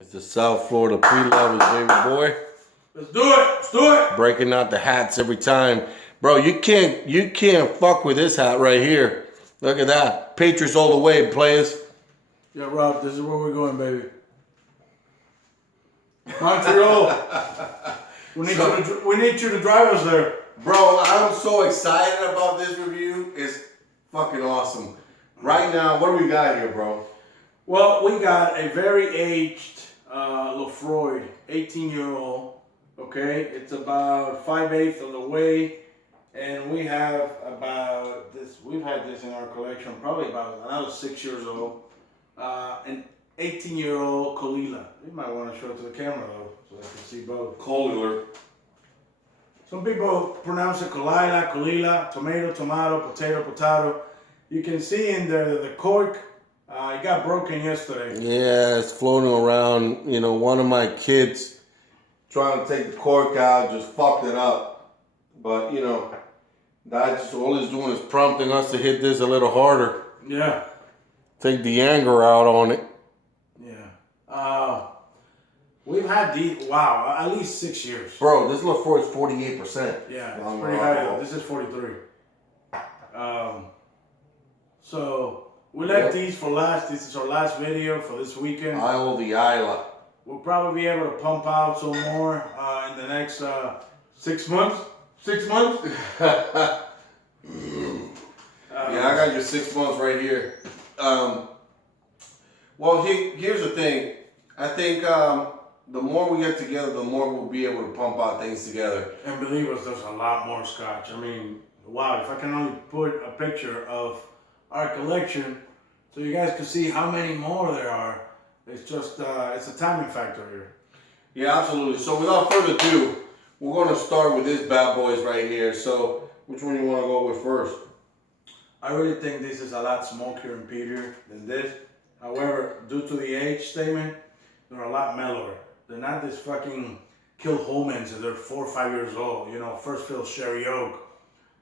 It's the South Florida pre-lovers, baby boy. Let's do it. Let's do it. Breaking out the hats every time. Bro, you can't fuck with this hat right here. Look at that. Patriots all the way, players. Yeah, Rob, this is where we're going, baby. Montreal. We need you to drive us there. Bro, I'm so excited about this review. It's fucking awesome. Right now, what do we got here, bro? Well, we got a very aged Laphroaig, 18-year-old. Okay, it's about 5/8 of the way, and we have about this. We've had this in our collection probably about another 6 years old. An 18-year-old Caol ila. You might want to show it to the camera though, so they can see both. Caol ila. Some people pronounce it Caol ila, tomato, potato, potato. You can see in the cork, it got broken yesterday. Yeah, it's floating around. You know, one of my kids trying to take the cork out just fucked it up. But, you know, that's all it's doing is prompting us to hit this a little harder. Yeah. Take the anger out on it. Yeah. We've had these, wow, at least 6 years. Bro, this Laphroaig is 48%. Yeah, it's pretty high though. This is 43. So we left these for last. This is our last video for this weekend. Caol ila. We'll probably be able to pump out some more in the next 6 months. 6 months? Yeah, I got your 6 months right here. Well, here's the thing. I think the more we get together, the more we'll be able to pump out things together. And believe us, there's a lot more scotch. I mean, wow, if I can only put a picture of our collection so you guys can see how many more there are. It's just, it's a timing factor here. Yeah, absolutely. So without further ado, we're going to start with this bad boys right here. So which one you want to go with first? I really think this is a lot smokier and peatier than this. However, due to the age statement, they're a lot mellower. They're not this fucking Kilholmans and they're 4 or 5 years old. You know, first fill sherry oak,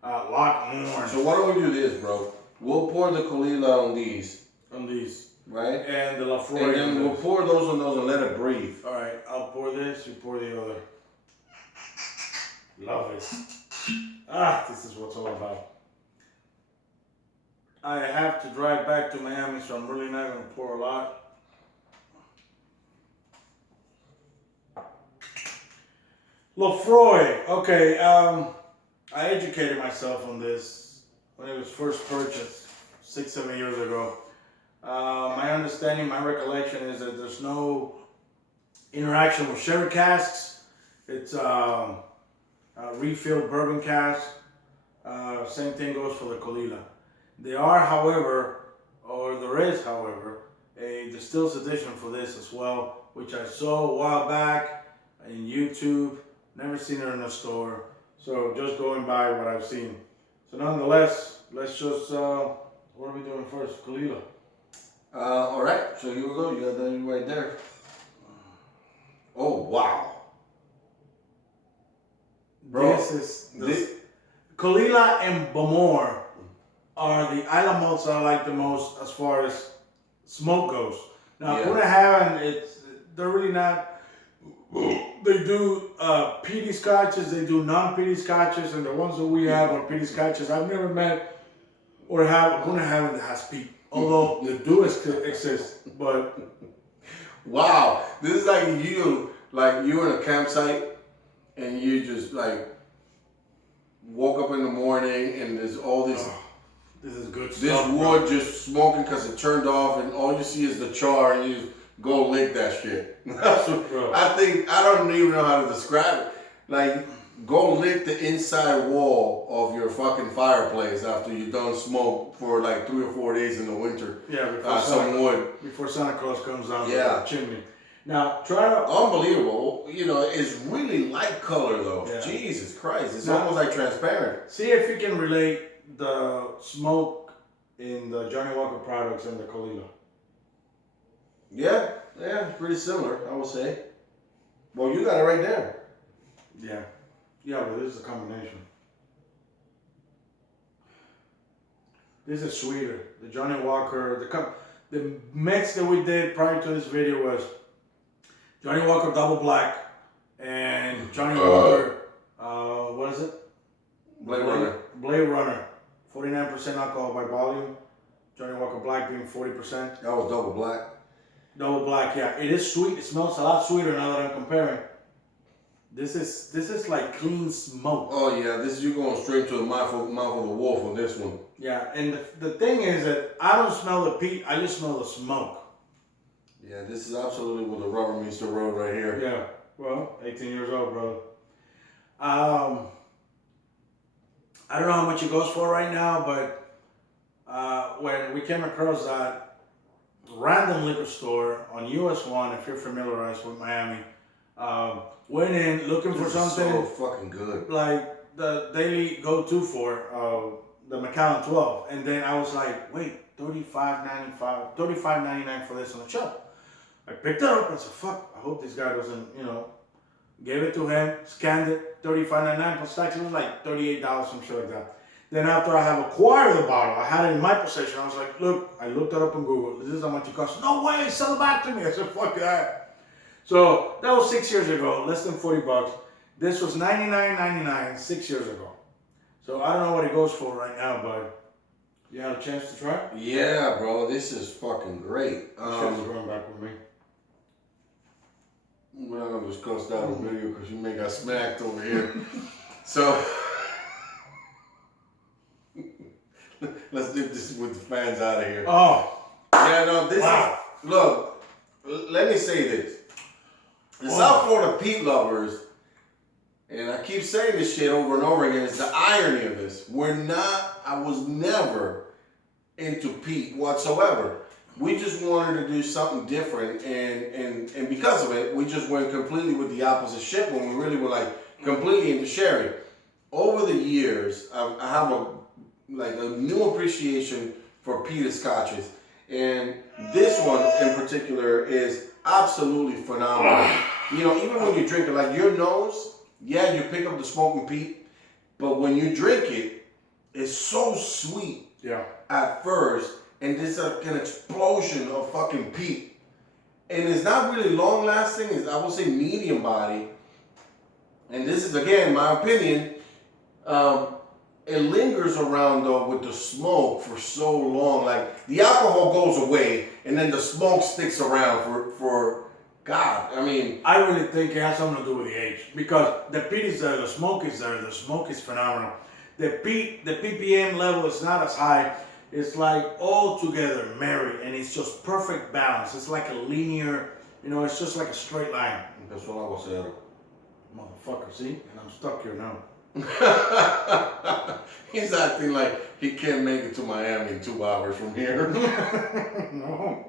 Lockmorn. So why don't we do this, bro? We'll pour the Caol ila on these. On these. Right? And the Laphroaig. And then we'll pour those on those and let it breathe. All right, I'll pour this, you pour the other. Love it. This is what it's all about. I have to drive back to Miami, so I'm really not going to pour a lot. Laphroaig. Okay, I educated myself on this when it was first purchased 6, 7 years ago. My understanding, my recollection is that there's no interaction with sherry casks. It's refilled bourbon cask. Same thing goes for the Caol ila. There are, however, or there is, however, a distilled edition for this as well, which I saw a while back in YouTube. Never seen it in a store. So just going by what I've seen. So nonetheless, let's just, what are we doing first? Caol ila. All right, so here we go. You got that right there. Oh, wow. Bro, This Caol ila and Bamor are the isla malts I like the most as far as smoke goes. Now, they're really not. They do peaty scotches, they do non-peaty scotches, and the ones that we have are peaty scotches. I've never met or have one that has peat. Although they do exist, but wow, this is like you're in a campsite and you just like woke up in the morning and there's all this. This is good this stuff. This wood just smoking because it turned off, and all you see is the char, and you just go lick that shit. I don't even know how to describe it. Like, go lick the inside wall of your fucking fireplace after you done smoke for like 3 or 4 days in the winter. Yeah, before Santa Claus comes down the chimney. Now, unbelievable. You know, it's really light color though. Yeah. Jesus Christ, it's almost like transparent. See if you can relate the smoke in the Johnny Walker products and the Caol ila. Yeah, pretty similar, I would say. Well, you got it right there. Yeah, but this is a combination. This is sweeter. The Johnny Walker, the mix that we did prior to this video was Johnny Walker Double Black, and Johnny Walker, what is it? Blade Runner. Blade Runner. 49% alcohol by volume. Johnny Walker Black being 40%. That was double black. Double Black, yeah. It is sweet. It smells a lot sweeter now that I'm comparing. This is like clean smoke. Oh yeah, this you going straight to the mouth of the wolf on this one. Yeah, and the thing is that I don't smell the peat. I just smell the smoke. Yeah, this is absolutely what the rubber meets the road right here. Yeah. Well, 18 years old, brother. I don't know how much it goes for right now, but when we came across that random liquor store on US 1, if you're familiarized with Miami, went in looking for something so fucking good, like the daily go-to for the Macallan 12, and then I was like, wait, $35.99 for this on the shelf. I picked it up and said, fuck, I hope this guy doesn't, gave it to him, scanned it, $35.99 plus tax. It was like $38, some shit like that. Then after I have acquired the bottle, I had it in my possession. I was like, look, I looked it up on Google. This is how much it costs. No way, sell it back to me. I said, fuck that. So that was 6 years ago, less than $40. This was $99.99 6 years ago. So I don't know what it goes for right now, but you had a chance to try it? Yeah, bro, this is fucking great. Going back with me. We're not gonna discuss that on video because you may got smacked over here. So let's do this with the fans out of here. Oh. Yeah, no, this is, look, let me say this. The South Florida peat lovers, and I keep saying this shit over and over again, it's the irony of this. I was never into peat whatsoever. We just wanted to do something different, and because of it, we just went completely with the opposite shit when we really were like completely into sherry. Over the years, I have a new appreciation for peated scotches, and this one in particular is absolutely phenomenal. Even when you drink it, like your nose, yeah, you pick up the smoking peat, but when you drink it, it's so sweet. Yeah. At first. And there's an explosion of fucking peat. And it's not really long lasting, I would say medium body. And this is, again, my opinion. It lingers around though with the smoke for so long. Like the alcohol goes away and then the smoke sticks around for God. I mean, I really think it has something to do with the age. Because the peat is there, the smoke is there, the smoke is phenomenal. The ppm level is not as high. It's like all together married, and it's just perfect balance. It's like a linear, it's just like a straight line. That's what I was saying. Motherfucker, see? And I'm stuck here now. He's acting like he can't make it to Miami in 2 hours from here. No.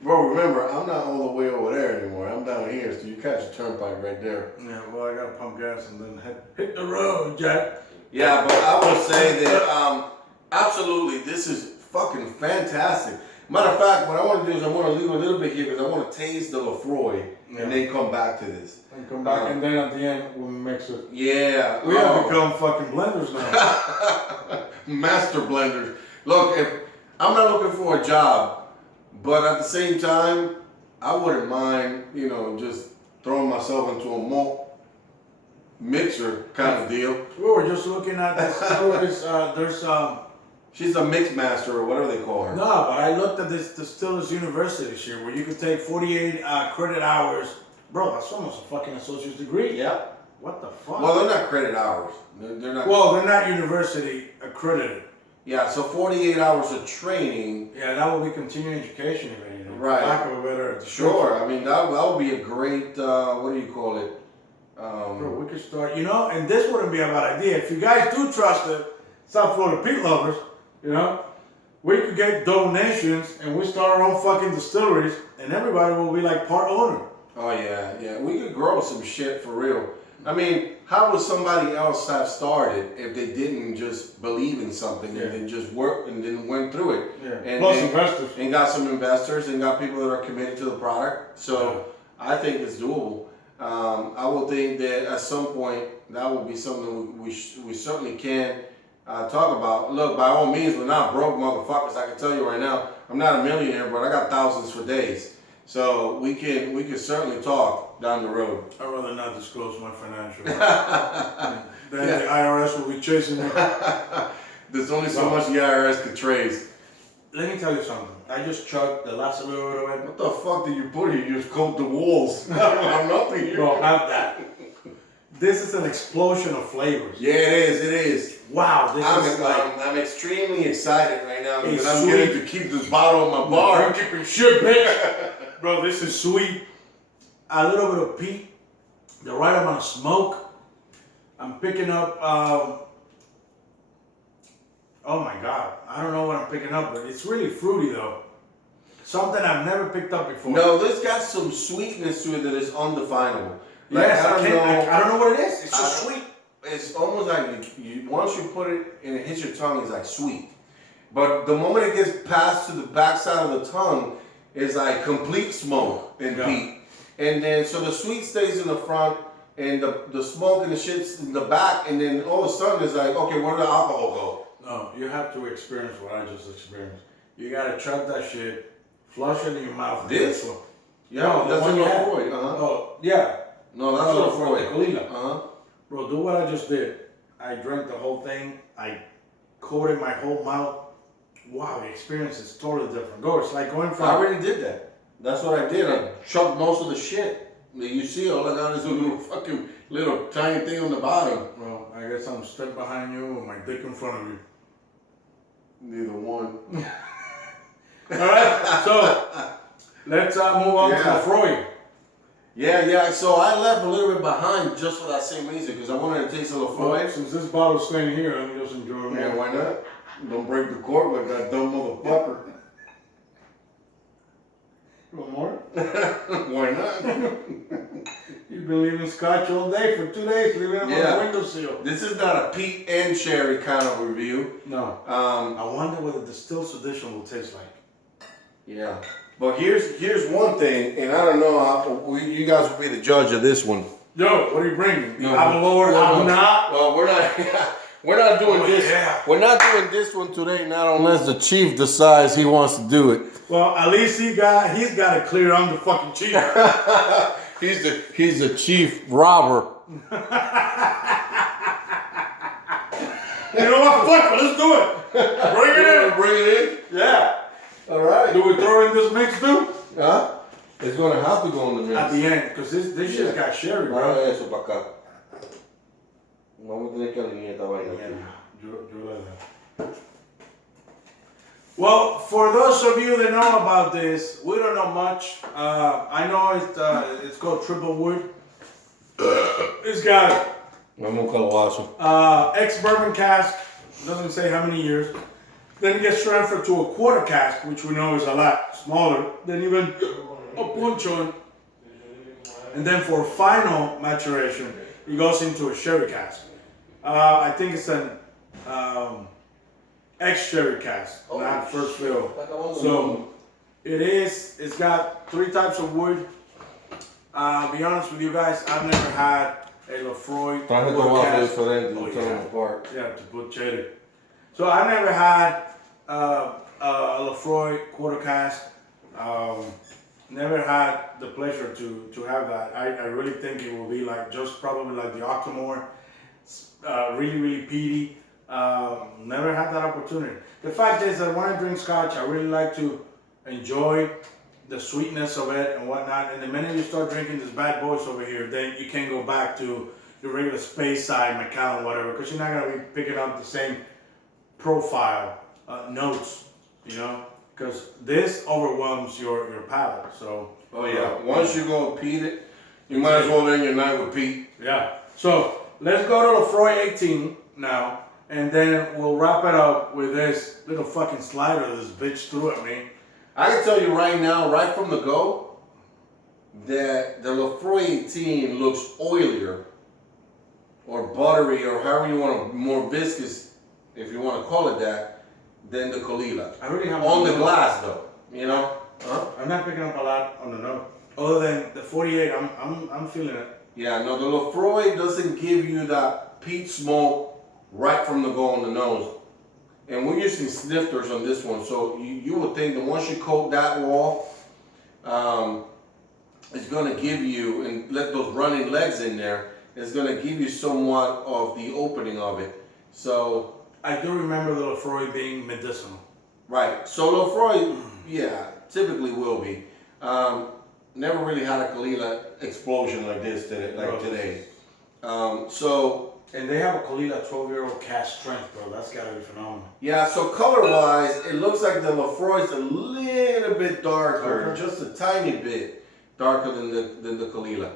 Bro, remember, I'm not all the way over there anymore. I'm down here, so you catch a turnpike right there. Yeah, well, I gotta pump gas and then hit the road, Jack. Yeah, but I will say that, absolutely, this is fucking fantastic. Matter of fact, what I want to do is I want to leave a little bit here because I want to taste the Laphroaig and then come back to this. And come back, and then at the end we'll mix it. Yeah. We have become fucking blenders now. Master blenders. Look, if I'm not looking for a job, but at the same time, I wouldn't mind, just throwing myself into a malt mixer kind of deal. We were just looking at the stories. There's She's a mix master or whatever they call her. No, but I looked at this Distillers University shit where you could take 48 credit hours. Bro, that's almost a fucking associate's degree. Yeah. What the fuck? Well, they're not credit hours. They're not. Well, they're not university accredited. Yeah, so 48 hours of training. Yeah, that would be continuing education, if anything. Right. For lack of a better. Sure. I mean, that would be a great, what do you call it? Bro, we could start, and this wouldn't be a bad idea. If you guys do trust it, South Florida peat lovers, we could get donations and we start our own fucking distilleries and everybody will be like part owner. Oh, yeah. We could grow some shit for real. I mean, how would somebody else have started if they didn't just believe in something and then just work and then went through it? Yeah. And, Plus investors. And got some investors and got people that are committed to the product. So I think it's doable. I would think that at some point that will be something we certainly can talk about. Look, by all means, we're not broke motherfuckers. I can tell you right now, I'm not a millionaire, but I got thousands for days. So we can certainly talk down the road. I'd rather not disclose my financial. Then the IRS will be chasing me. There's only so much the IRS could trace. Let me tell you something. I just chugged the last of it. What the fuck did you put here? You just coat the walls. I don't have nothing here. Bro, have that. This is an explosion of flavors. Yeah, it is. Wow, I'm extremely excited right now because It's I'm sweet. getting to keep this bottle in my bar. I'm keeping shit, bitch. Bro, this is sweet. A little bit of peat. The right amount of smoke. I'm picking up, oh my God. I don't know what I'm picking up, but it's really fruity though. Something I've never picked up before. No, this got some sweetness to it that is undefinable. Like, Yes, I don't know what it is. It's just sweet. It's almost like you once you put it and it hits your tongue, it's like sweet. But the moment it gets passed to the backside of the tongue, it's like complete smoke and peat. And then so the sweet stays in the front and the smoke and the shit's in the back, and then all of a sudden it's like, okay, where did the alcohol go? No, you have to experience what I just experienced. You gotta chug that shit, flush it in your mouth. This? one. Yeah, No, that's the one a you had. Laphroaig. Oh, yeah. No, that's a Laphroaig. Caol ila. Uh-huh. Bro, do what I just did. I drank the whole thing. I coated my whole mouth. Wow, the experience is totally different. It's like going from... I already did that. That's what I did. I chugged most of the shit that you see. All I got is a little tiny thing on the bottom. Well, I guess I'm stuck behind you with my dick in front of you. Neither one. Alright, so let's move on to Laphroaig. Yeah. So I left a little bit behind just for that same reason because I wanted to taste the Laphroaig. Since this bottle's staying here, let me just enjoy it. Yeah, why not? Don't break the cork like that dumb motherfucker. You want more? Why not? You've been leaving scotch all day for 2 days, leaving it on the windowsill. This is not a peat and cherry kind of review. No. I wonder what the distilled edition will taste like. Yeah. But here's one thing, and I don't know how you guys will be the judge of this one. Yo, what are you bringing? No, Well, we're not. We're not doing this. Yeah. We're not doing this one today, not unless the chief decides he wants to do it. Well, at least he's got it clear. I'm the fucking chief. He's the chief robber. You know what? Fuck it, let's do it. Bring it in. Bring it in. Yeah. All right. Do we throw in this mix too? Huh? It's gonna have to go in the mix. At the end, because this shit's got sherry, bro. Eso para acá. Vamos a tener que alinear esta vaina aquí. Well, for those of you that know about this, we don't know much. I know it's called triple wood. It's got Vamos a calabazo. ex-bourbon cask, doesn't say how many years. Then it gets transferred to a quarter cask, which we know is a lot smaller than even a punchon. And then for final maturation, it goes into a sherry cask. I think it's an ex-sherry cask, not first fill. So it's got 3 types of wood. Be honest with you guys, I've never had a Laphroaig cask. Yeah, to put cherry. So I've never had a Laphroaig quarter cask. Never had the pleasure to have that. I really think it will be like probably like the Octomore, really, really peaty. Never had that opportunity. The fact is that when I drink scotch, I really like to enjoy the sweetness of it and whatnot. And the minute you start drinking this bad boys over here, then you can't go back to your regular Space Side, Macallan, whatever, because you're not gonna be picking up the same profile notes, you know. Because this overwhelms your palate. So. Oh yeah. Once you go peat, you might as well end your night with peat. Yeah. So let's go to Laphroaig 18 now, and then we'll wrap it up with this little fucking slider this bitch threw at me. I can tell you right now, right from the go, that the Laphroaig 18 looks oilier, or buttery, or however you want to, more viscous, if you want to call it that, than the Caol ila. I really have on the glass though, you know. Huh? I'm not picking up a lot on the note. Other than the 48, I'm feeling it. Yeah, no, the Laphroaig doesn't give you that peat smoke right from the go on the nose. And we're using snifters on this one, so you would think that once you coat that wall, is going to give you, and let those running legs in there, is going to give you somewhat of the opening of it. So I do remember the Laphroaig being medicinal. right. So Laphroaig, yeah, typically will be. Never really had a Caol ila explosion like this today. So And they have a Caol ila 12-year-old cask strength, bro. That's gotta be phenomenal. yeah, so color-wise, it looks like the Laphroaig's a little bit darker, just a tiny bit darker than the Caol ila.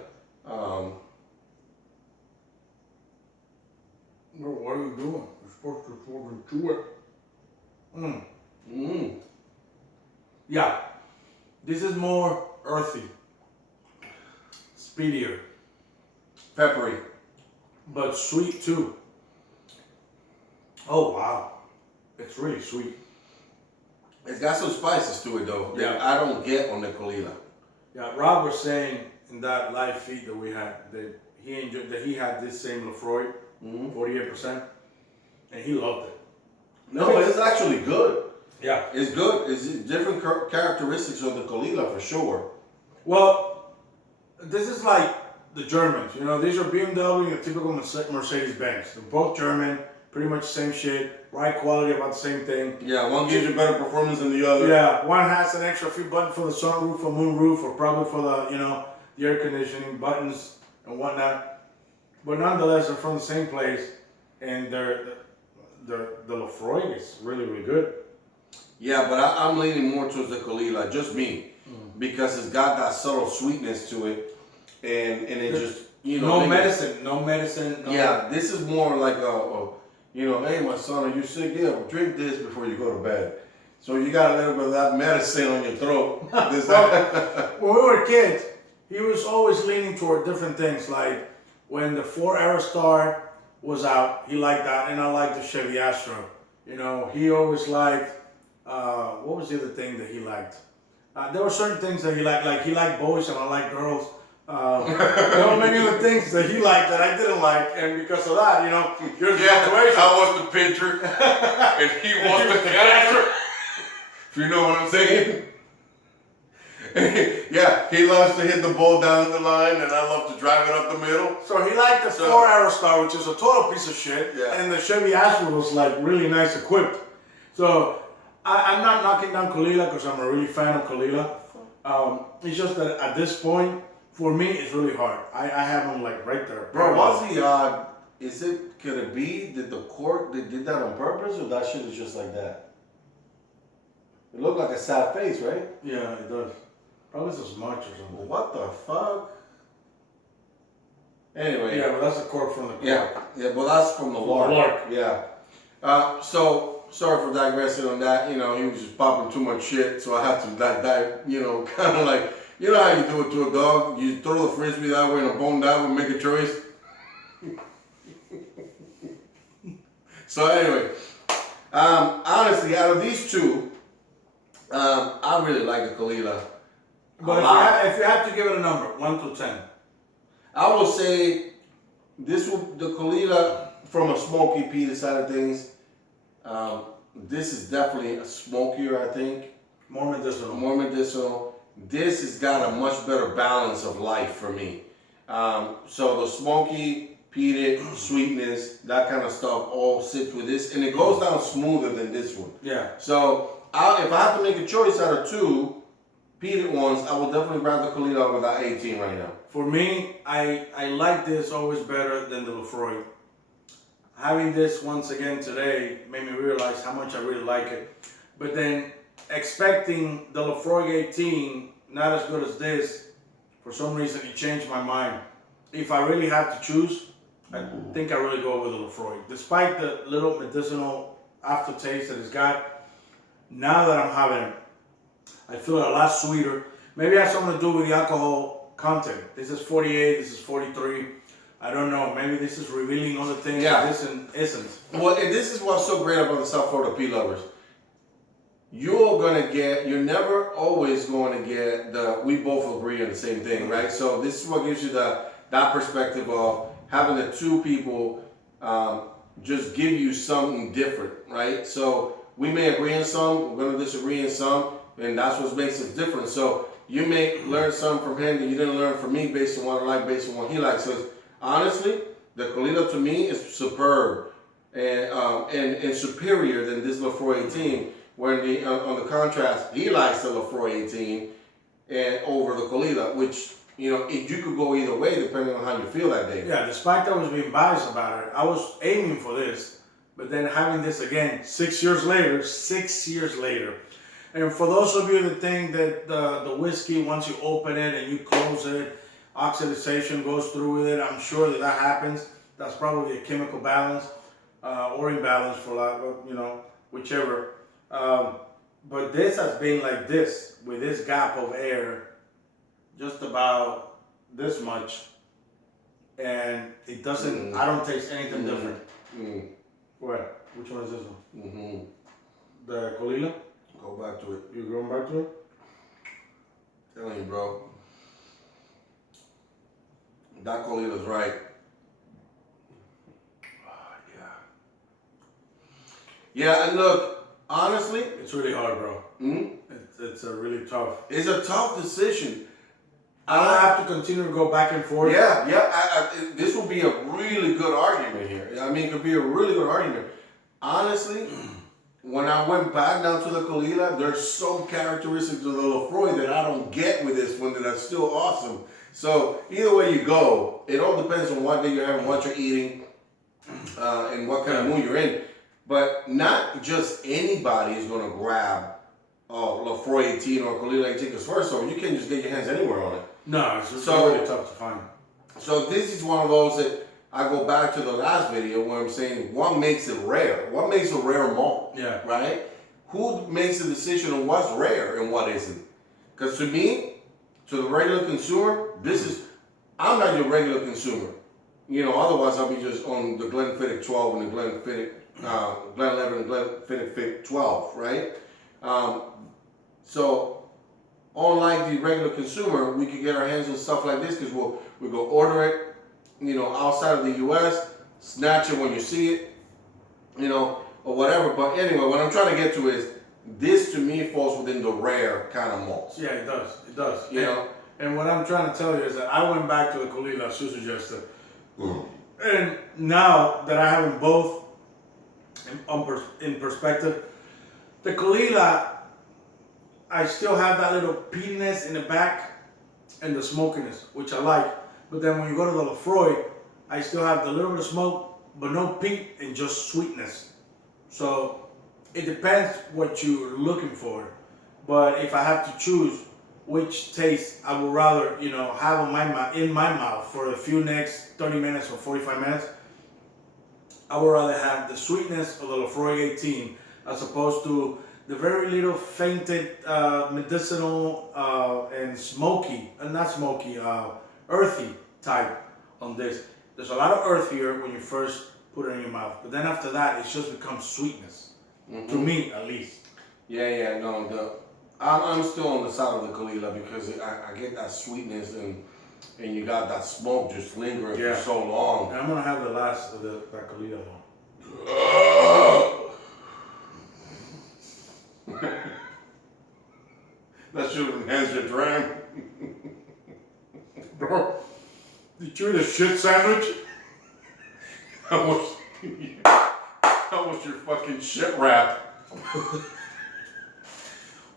Bro, what are you doing? You're supposed to fucking chew it. Yeah, this is more earthy, speedier, Peppery. but sweet too. Oh wow, it's really sweet. It's got some spices to it though that I don't get on the Caol ila. Yeah, Rob was saying in that live feed that we had that he enjoyed that he had this same Laphroaig, 48%, and he loved it. No, it's actually good. Yeah, It's good. It's different characteristics of the Caol ila for sure. well, this is like the Germans. You know, these are BMW and a typical Mercedes-Benz. They're both German, pretty much the same shit, right quality, about the same thing. Yeah, one gives you better performance than the other. Yeah, one has an extra few buttons for the sunroof or moonroof, or probably for the, the air conditioning buttons and whatnot. But nonetheless, they're from the same place, and the Laphroaig is really, really good. Yeah, but I'm leaning more towards the Caol ila, just me, because it's got that subtle sweetness to it, and it just no medicine. Yeah, this is more like hey, my son, are you sick? Yeah, well, drink this before you go to bed. So you got a little bit of that medicine on your throat. When we were kids, he was always leaning toward different things. Like when the Ford Aerostar was out, he liked that, and I liked the Chevy Astro. He always liked. What was the other thing that he liked? There were certain things that he liked. Like he liked boys and I liked girls. There were many other things that he liked that I didn't like, and because of that, here's the situation. I was the pitcher, and he was the catcher. You know what I'm saying? Yeah, he loves to hit the ball down the line, and I love to drive it up the middle. So he liked the Ford Aerostar, which is a total piece of shit, and the Chevy Astro was like really nice equipped. So I'm not knocking down Caol ila because I'm a really fan of Caol ila. It's just that at this point, for me, it's really hard. I have them like right there. Bro, what's the could it be that the cork, they did that on purpose, or that shit is just like that? It looked like a sad face, right? Yeah, it does. Probably so much or something. What the fuck? Anyway. Yeah, but that's the cork from the cork. Yeah, well that's from the lark. Yeah. So, sorry for digressing on that. He was just popping too much shit, so I had to kind of like, how you do it to a dog? You throw the frisbee that way and a bone that way, make a choice. So anyway, honestly, out of these two, I really like the Caol ila. But if you have to give it a number, 1 to 10. I will say the Caol ila from a smoky peated side of things. This is definitely a smokier, I think. More medicinal. This has got a much better balance of life for me. So the smoky, peated, sweetness, that kind of stuff all sits with this, and it goes down smoother than this one. Yeah. So if I have to make a choice out of two peated ones, I will definitely grab the Caol ila over that 18 right now. For me, I like this always better than the Laphroaig. Having this once again today made me realize how much I really like it. But then expecting the Laphroaig 18, not as good as this, for some reason it changed my mind. If I really have to choose, I think I really go with the Laphroaig. Despite the little medicinal aftertaste that it's got, now that I'm having it, I feel it a lot sweeter. Maybe it has something to do with the alcohol content. This is 48, this is 43. I don't know. Maybe this is revealing other things that this isn't. Well, and this is what's so great about the South Florida Pea Lovers. You're never always going to get we both agree on the same thing, right? So this is what gives you that perspective of having the two people just give you something different, right? So we may agree on some, we're going to disagree on some, and that's what makes us different. So you may learn something from him that you didn't learn from me based on what I like, based on what he likes. So honestly, the Caol ila to me is superb and superior than this Laphroaig 18. When on the contrast, he likes the Laphroaig 18 and over the Caol ila, which you could go either way depending on how you feel that day. Yeah, despite I was being biased about it, I was aiming for this, but then having this again 6 years later. And for those of you that think that the whiskey, once you open it and you close it, oxidation goes through with it, I'm sure that happens. That's probably a chemical balance or imbalance for whichever. But this has been like this, with this gap of air, just about this much, and it doesn't. I don't taste anything different. What? Which one is this one? The Caol ila? Go back to it. You going back to it? Telling you, bro. That Caol ila's right. Yeah, and look, honestly, it's really hard, bro. It's a really tough. It's a tough decision. I have to continue to go back and forth. Yeah. This will be a really good argument here. I mean, it could be a really good argument. Honestly, when I went back down to the Caol ila, there's some characteristics of the Laphroaig that I don't get with this one that are still awesome. So either way you go, it all depends on what day you're having, what you're eating, and what kind of mood you're in. But not just anybody is going to grab Laphroaig 18 or Caol ila 18, because first of all, you can't just get your hands anywhere on it. No, it's just really tough to find. So this is one of those that I go back to the last video where I'm saying what makes it rare? What makes a rare malt? Yeah. Right? Who makes the decision on what's rare and what isn't? Because to me, to the regular consumer, I'm not your regular consumer. Otherwise I'll be just on the Glenfiddich 12 and the Glenlivet and Glenfiddich 12, right? So unlike the regular consumer, we can get our hands on stuff like this because we'll go order it, outside of the U.S., snatch it when you see it, or whatever. But anyway, what I'm trying to get to is this to me falls within the rare kind of malts. Yeah, it does. It does. And what I'm trying to tell you is that I went back to the Caol ila, as you suggested. And now that I have them both in perspective, the Caol ila, I still have that little peatiness in the back and the smokiness, which I like. But then when you go to the Laphroaig, I still have the little bit of smoke, but no peat and just sweetness. So it depends what you're looking for. But if I have to choose which taste I would rather, have in my mouth for the few next 30 minutes or 45 minutes, I would rather have the sweetness of the Laphroaig 18 as opposed to the very little fainted medicinal and smoky, earthy type on this. There's a lot of earth here when you first put it in your mouth, but then after that, it just becomes sweetness. To me, at least. I'm still on the side of the Caol ila because I get that sweetness and you got that smoke just lingering for so long. And I'm gonna have the last of that Caol ila one. That should have enhanced your dram. Bro, did you eat a shit sandwich? That was your fucking shit wrap.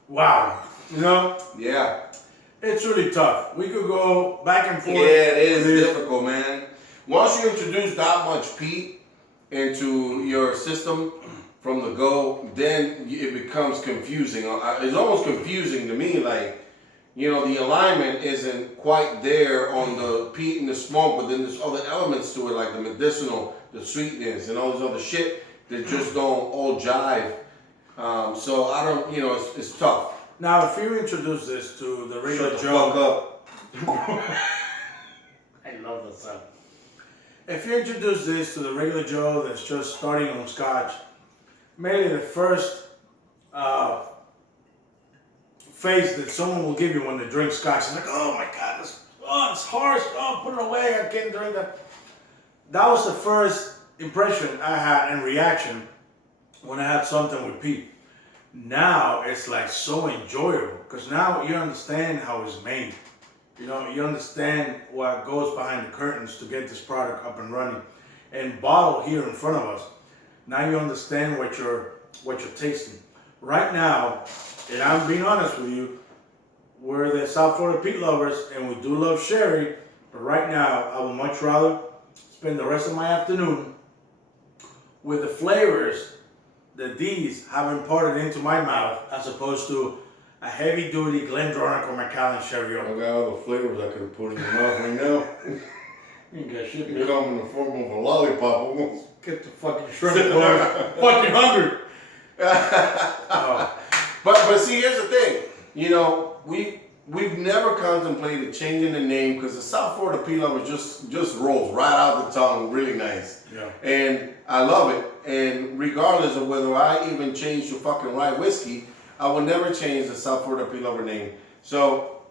Wow. Yeah. It's really tough. We could go back and forth. Yeah, it is difficult, man. Once you introduce that much peat into your system from the go, then it becomes confusing. It's almost confusing to me, like, the alignment isn't quite there on the peat and the smoke, but then there's other elements to it, like the medicinal, the sweetness, and all this other shit that just don't all jive. So I don't, it's tough. Now, if you introduce this to the regular Shut the Joe, fuck up. I love that sound. If you introduce this to the regular Joe that's just starting on scotch, mainly the first face that someone will give you when they drink scotch is like, oh my god, it's harsh, put it away, I can't drink that. That was the first impression I had and reaction when I had something with peat. Now it's like so enjoyable because now you understand how it's made. You know, you understand what goes behind the curtains to get this product up and running, and bottled here in front of us. Now you understand what you're tasting. Right now, and I'm being honest with you, we're the South Florida peat lovers, and we do love sherry. But right now, I would much rather spend the rest of my afternoon with the flavors that these have imparted into my mouth, as opposed to a heavy-duty Glendronach or Macallan sherry. I got all the flavors I could put in your mouth right now. You ain't got shit, You come in the form of a lollipop almost. Get the fucking shrimp, boy. Fucking hungry. But see, here's the thing. You know, we've never contemplated changing the name because the South Florida peat lover just rolls right out the tongue, really nice. Yeah. And I love it. And regardless of whether I even change to fucking rye whiskey, I will never change the South Florida peat lover name. So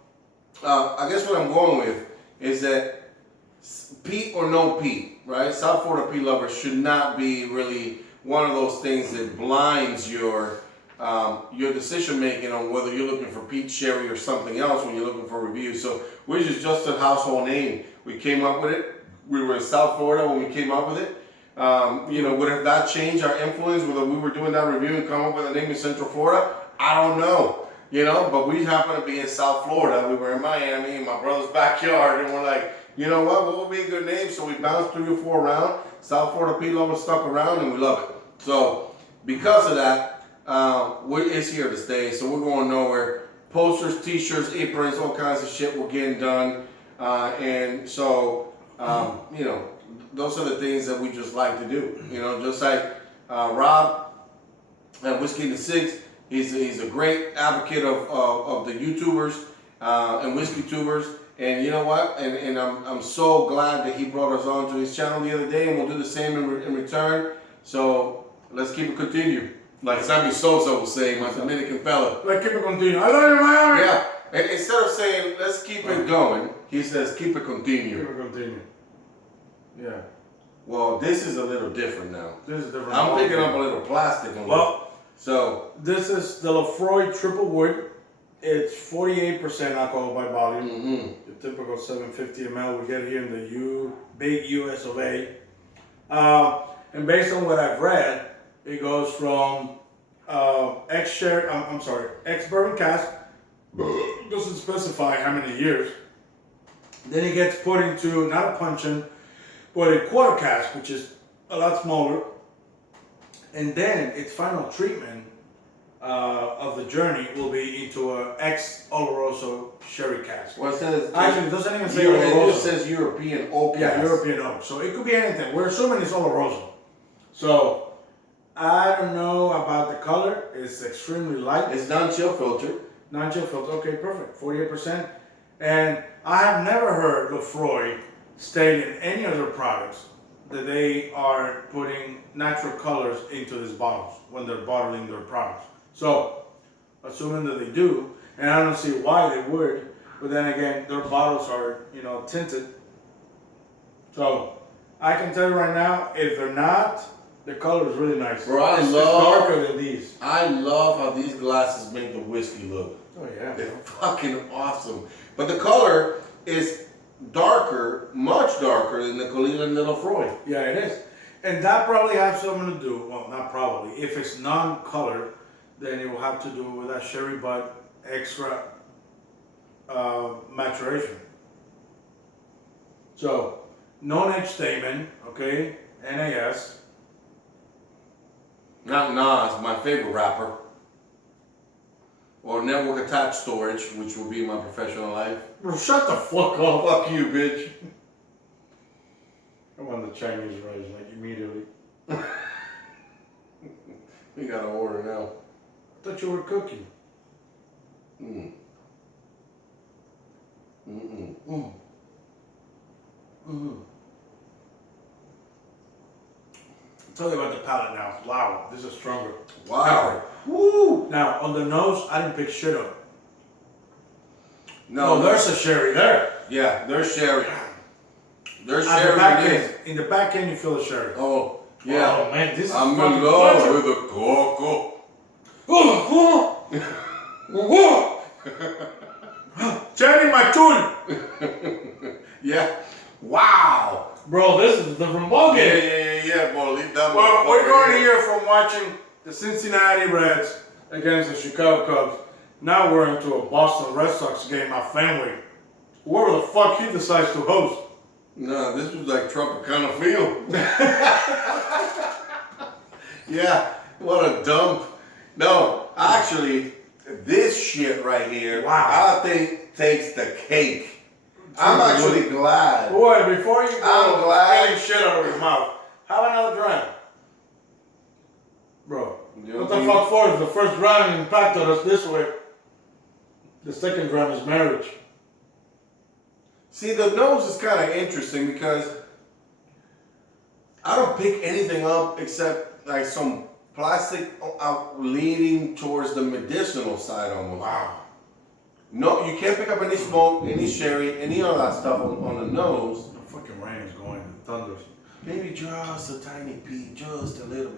I guess what I'm going with is that peat or no peat, right? South Florida peat lover should not be really one of those things that blinds your decision making on whether you're looking for peat sherry or something else when you're looking for reviews. So we're just a household name. We came up with it. We were in South Florida when we came up with it. You know, would have that changed our influence whether we were doing that review and come up with a name in Central Florida? I don't know. You know, but we happen to be in South Florida. We were in Miami in my brother's backyard, and we're like, you know what would be a good name? So we bounced 3 or 4 around. South Florida peat lover stuck around, and we love it. So because of that, it's here to stay. So we're going nowhere. Posters, T-shirts, aprons, all kinds of shit we're getting done. And so, you know, those are the things that we just like to do. You know, just like Rob at Whiskey in the Six, he's a great advocate of the YouTubers and whiskey tubers. And you know what? And I'm so glad that he brought us on to his channel the other day, and we'll do the same in return. So let's keep it continue. Like Sammy Sosa was saying, my Dominican fella. Let's keep it continue. I love you, Miami. Yeah. And instead of saying let's keep it going, he says keep it continue. Keep it continue. Yeah. Well, this is a little different now. This is different. I'm picking up a little plastic on Well, so this is the Laphroaig Triple Wood. It's 48% alcohol by volume. mm-hmm. The typical 750 ml we get here in the big US of A. And based on what I've read, it goes from ex-bourbon cask. Doesn't specify how many years. Then it gets put into not a puncheon, but a quarter cask, which is a lot smaller. And then its final treatment of the journey will be into a ex-Oloroso sherry cask. Well, it says Actually, it doesn't even say it Oloroso. just says European oak. Yeah, European oak. So it could be anything. We're assuming it's Oloroso. So I don't know about the color. It's extremely light. It's non-chill filtered. Non-chill filter. Okay, perfect. 48%. And I have never heard Laphroaig state in any of their products that they are putting natural colors into these bottles when they're bottling their products. So, assuming that they do, and I don't see why they would, but then again, their bottles are, you know, tinted. So, I can tell you right now, if they're not, the color is really nice. Bro, It's darker than these. I love how these glasses make the whiskey look. Oh yeah. They're fucking awesome. But the color is darker, much darker than the Caol ila and the Laphroaig. Yeah, it is. And that probably has something to do, well, not probably, if it's non-colored, then it will have to do with that sherry butt extra maturation. So, no next statement, okay, NAS. Not Nas, my favorite rapper. Or network attached storage, which will be my professional life. Bro, shut the fuck up. Fuck you, bitch. I want the Chinese rice, like, immediately. We gotta order now. I thought you were cooking. Mm. Mm-mm. Mm. Mm-hmm. Tell you about the palate now. Wow, this is stronger. Wow. Woo! Now, on the nose, I didn't pick shit up. No, Oh, there's a sherry there. Yeah, there's sherry. There's At sherry the back in end, this. in the back end, you feel the sherry. Oh, yeah. Oh man, this is I'm in fucking love pleasure. with the cocoa. Jenny, my tune. Yeah. Wow. Bro, this is a different ballgame. Yeah, boy. Leave that. Well, we're going here from watching the Cincinnati Reds against the Chicago Cubs. Now we're into a Boston Red Sox game, my family. Whoever the fuck he decides to host. No, this was like Tropicana Field. Yeah, what a dump. No, actually, this shit right here, wow, I think takes the cake. I'm actually glad. Boy, before you go I'm glad. getting shit out of your mouth, have another dram. Bro, what the fuck for is the first dram impacted us this way. The second dram is marriage. See, the nose is kind of interesting because I don't pick anything up except like some plastic leaning towards the medicinal side almost. Wow. No, you can't pick up any smoke, any sherry, any of that stuff on the nose. The fucking rain is going and thunders. Maybe just a tiny bit, just a little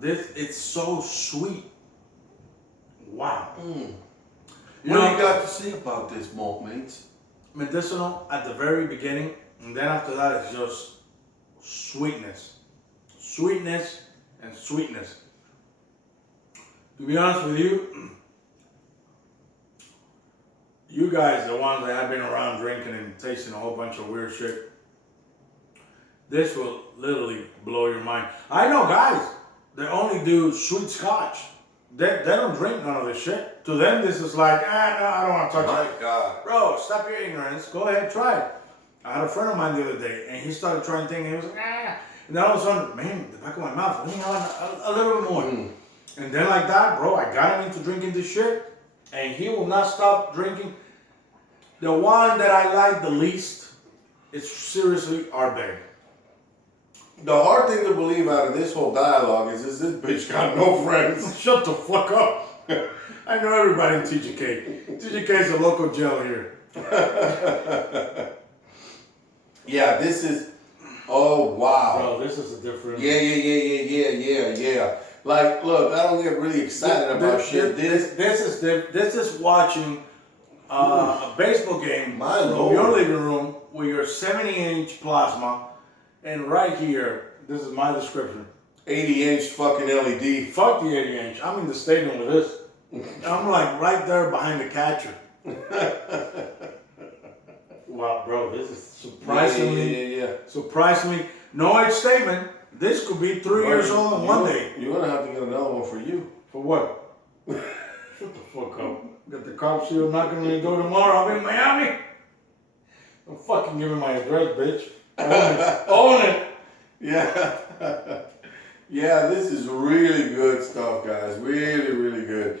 bit. It's so sweet. Wow. What do you got to say about this malt, mates? Medicinal at the very beginning, and then after that it's just sweetness. Sweetness and sweetness. To be honest with you, you guys, the ones that have been around drinking and tasting a whole bunch of weird shit, this will literally blow your mind. I know guys that only do sweet scotch. They don't drink none of this shit. To them, this is like, no, I don't want to touch it. My God. Bro, stop your ignorance. Go ahead, try it. I had a friend of mine the other day, and he started trying things, and he was like, And then all of a sudden, man, the back of my mouth, let me have a little bit more. And then like that, bro, I got him into drinking this shit, and he will not stop drinking. The one that I like the least is seriously Ardbeg. The hard thing to believe out of this whole dialogue is this bitch got no friends. Shut the fuck up. I know everybody in TGK. TGK is a local jail here. Yeah, this is, oh wow. Bro, this is a different... Yeah. Like, look, I don't get really excited about shit. This is watching a baseball game from your living room with your 70-inch plasma, and right here, this is my description. 80-inch fucking LED. Fuck the 80-inch. I'm in the stadium with this. I'm like right there behind the catcher. Wow, bro, this is surprisingly, surprisingly, no age statement. This could be 3 years old in one day. You're gonna have to get another one for you. For what? Shut the fuck up. Got the cops here knocking on your door tomorrow. I'll be in Miami. I'm fucking giving my address, bitch. Own it. Yeah. Yeah, this is really good stuff, guys. Really, really good.